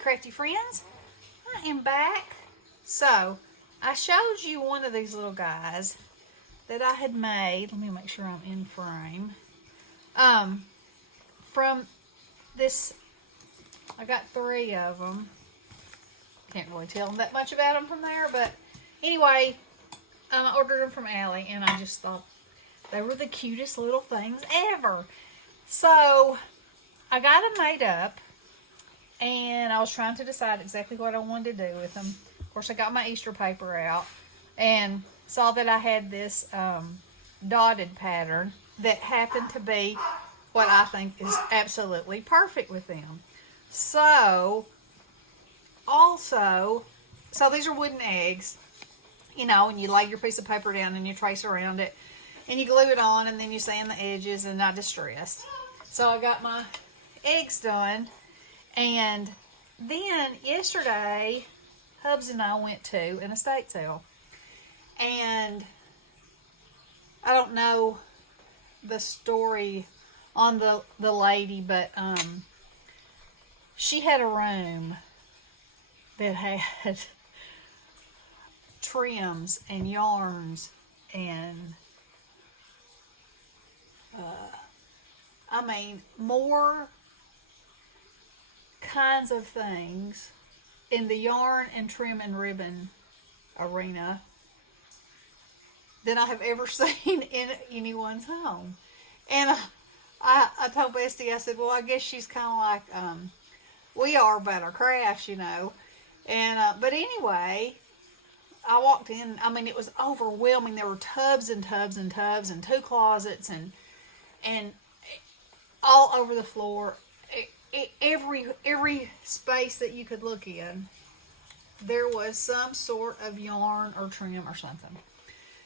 crafty friends, I am back. So, I showed you one of these little guys that I had made. Let me make sure I'm in frame. From this, I got 3 of them. Can't really tell them that much about them from there, but anyway, I ordered them from Allie, and I just thought they were the cutest little things ever. So, I got them made up, and I was trying to decide exactly what I wanted to do with them. Of course, I got my Easter paper out and saw that I had this dotted pattern that happened to be what I think is absolutely perfect with them. So, also, these are wooden eggs, you know, and you lay your piece of paper down and you trace around it and you glue it on and then you sand the edges and not distressed. So I got my eggs done, and then yesterday Hubs and I went to an estate sale, and I don't know the story on the lady, but she had a room that had trims and yarns and more kinds of things in the yarn and trim and ribbon arena than I have ever seen in anyone's home. And I told Bestie, I said, well, I guess she's kind of like we are about our crafts, you know. And but anyway, I walked in. I mean, it was overwhelming. There were tubs and tubs and tubs and 2 closets and all over the floor. Every space that you could look in, there was some sort of yarn or trim or something.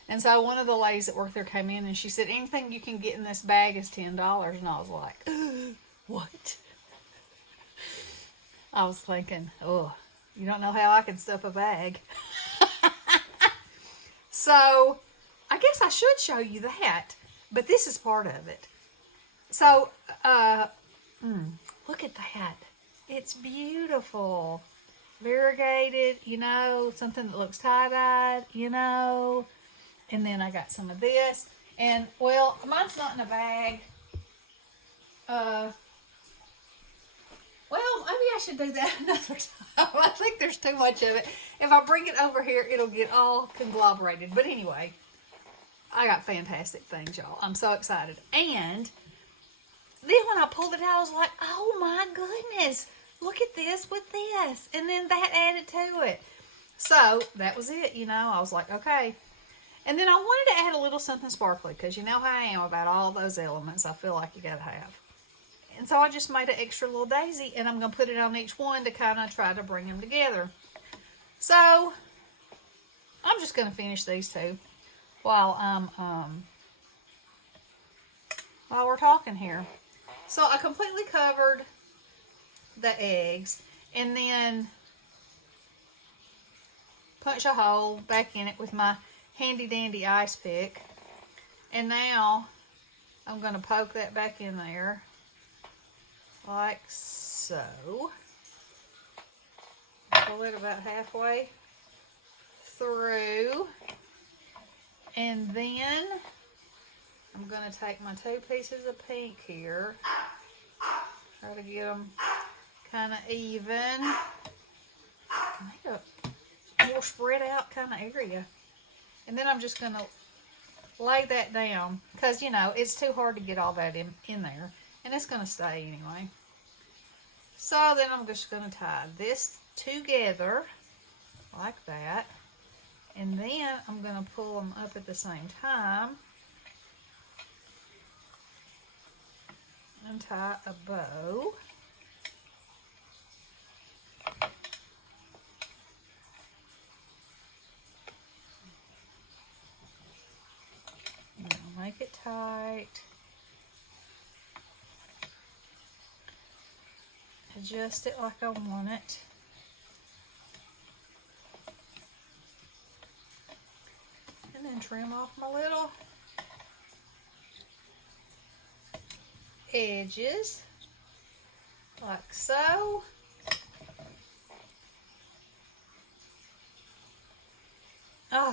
And so one of the ladies that worked there came in and she said, anything you can get in this bag is $10. And I was like, what? I was thinking, oh, you don't know how I can stuff a bag. So I guess I should show you that, but this is part of it. So, look at that. It's beautiful. Variegated, you know, something that looks tie-dyed, you know. And then I got some of this. And, well, mine's not in a bag. Well, maybe I should do that another time. I think there's too much of it. If I bring it over here, it'll get all conglomerated. But anyway, I got fantastic things, y'all. I'm so excited. And then when I pulled it out, I was like, oh my goodness, look at this with this. And then that added to it. So that was it, you know. I was like, okay. And then I wanted to add a little something sparkly because you know how I am about all those elements I feel like you got to have. And so I just made an extra little daisy, and I'm going to put it on each one to kind of try to bring them together. So I'm just going to finish these 2 while we're talking here. So I completely covered the eggs and then punch a hole back in it with my handy dandy ice pick. And now I'm going to poke that back in there like so. Pull it about halfway through. And then I'm going to take my 2 pieces of pink here. Try to get them kind of even. I need a more spread out kind of area. And then I'm just going to lay that down because, you know, it's too hard to get all that in there. And it's going to stay anyway. So then I'm just going to tie this together like that. And then I'm going to pull them up at the same time and tie a bow. And I'll make it tight. Adjust it like I want it. And then trim off my little edges like so.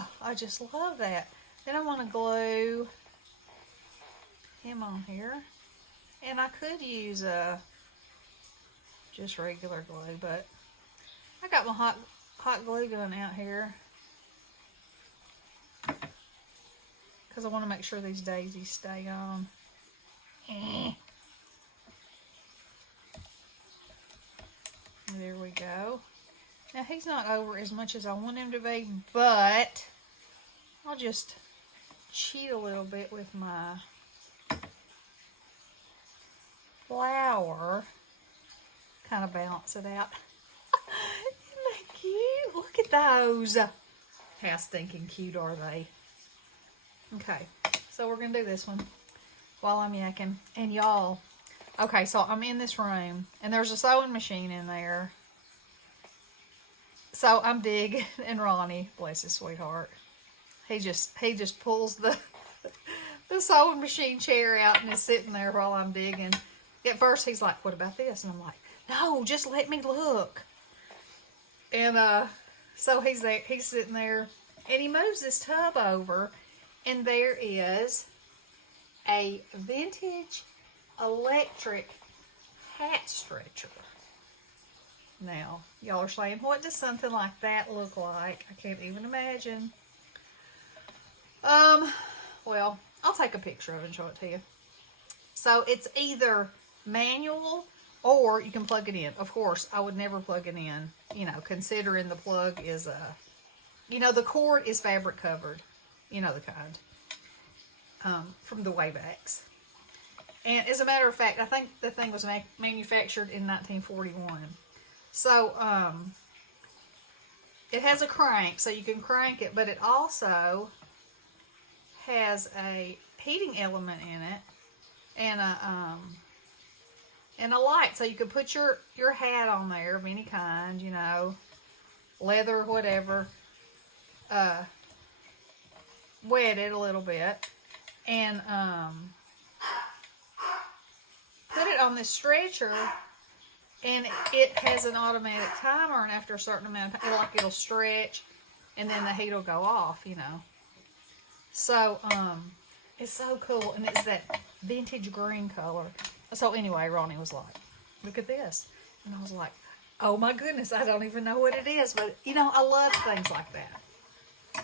Oh, I just love that. Then I want to glue him on here. And I could use just regular glue, but I got my hot glue gun out here because I want to make sure these daisies stay on. There we go. Now he's not over as much as I want him to be, but I'll just cheat a little bit with my flour. Kind of balance it out. Isn't that cute? Look at those. How stinking cute are they? Okay, so we're going to do this one while I'm yakking. And y'all, okay, so I'm in this room, and there's a sewing machine in there. So I'm digging, and Ronnie, bless his sweetheart, he just pulls the sewing machine chair out and is sitting there while I'm digging. At first, he's like, "What about this?" And I'm like, "No, just let me look." And so he's sitting there, and he moves this tub over, and there is a vintage electric hat stretcher. Now, y'all are saying, what does something like that look like? I can't even imagine. Well, I'll take a picture of it and show it to you. So it's either manual or you can plug it in. Of course, I would never plug it in, considering the plug is the cord is fabric covered. You know the kind. From the Waybacks. And as a matter of fact, I think the thing was manufactured in 1941. So, it has a crank, so you can crank it, but it also has a heating element in it and a light, so you can put your hat on there of any kind, leather, whatever, wet it a little bit, and put it on this stretcher. And it has an automatic timer, and after a certain amount of time, it'll stretch, and then the heat will go off, So, it's so cool, and it's that vintage green color. So anyway, Ronnie was like, "Look at this." And I was like, "Oh my goodness, I don't even know what it is." But, I love things like that.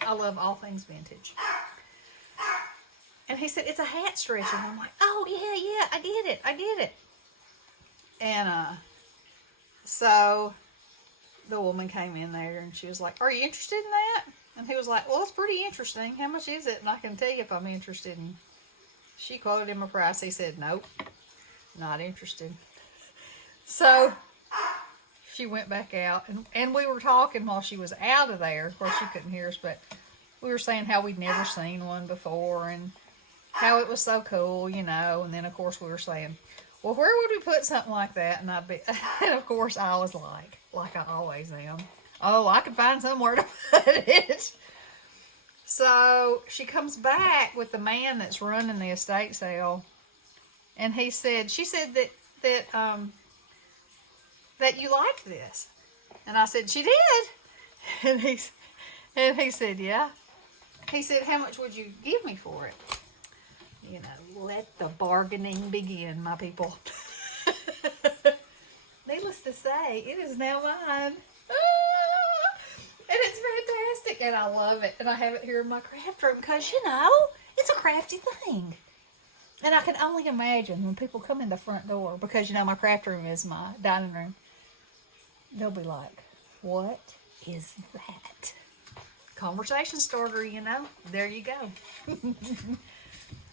I love all things vintage. And he said, "It's a hat stretcher." And I'm like, "Oh, yeah, I get it. And, so the woman came in there and she was like, "Are you interested in that?" And he was like, "Well, it's pretty interesting. How much is it? And I can tell you if I'm interested." And she quoted him a price. He said, "Nope, not interested." So she went back out and we were talking while she was out of there. Of course, she couldn't hear us, but we were saying how we'd never seen one before and how it was so cool, And then, of course, we were saying, "Well, where would we put something like that?" And and of course, I was like I always am, "Oh, I could find somewhere to put it." So she comes back with the man that's running the estate sale, and she said that you liked this, and I said, "She did," and he said, "Yeah." He said, "How much would you give me for it?" Let the bargaining begin, my people. Needless to say, it is now mine. And it's fantastic. And I love it. And I have it here in my craft room because, it's a crafty thing. And I can only imagine when people come in the front door, because, my craft room is my dining room, they'll be like, "What is that?" Conversation starter, There you go.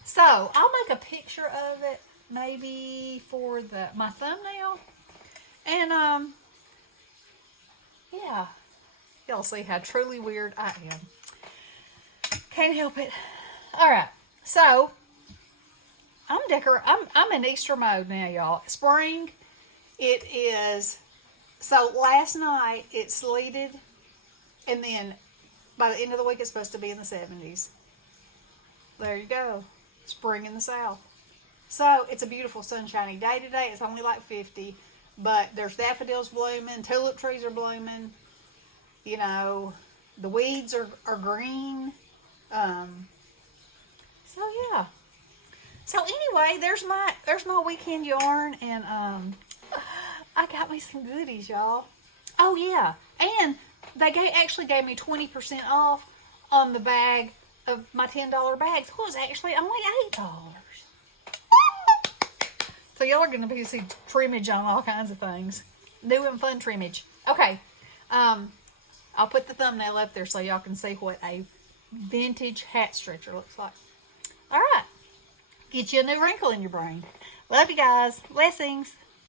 So, I'll make a picture of it, maybe for my thumbnail. And, yeah. Y'all see how truly weird I am. Can't help it. Alright, so, I'm in Easter mode now, y'all. Spring, it is, so last night it sleeted, and then by the end of the week it's supposed to be in the 70s. There you go. Spring in the South. So, it's a beautiful sunshiny day today. It's only like 50, but there's daffodils blooming, tulip trees are blooming, The weeds are green. So yeah. So anyway, there's my weekend yarn, and I got me some goodies, y'all. Oh yeah, and they actually gave me 20% off on the bag of my $10 bags. It was actually only $8. So y'all are going to be see trimmage on all kinds of things, new and fun trimmage. Okay, I'll put the thumbnail up there so y'all can see what a vintage hat stretcher looks like. All right. Get you a new wrinkle in your brain. Love you guys. Blessings.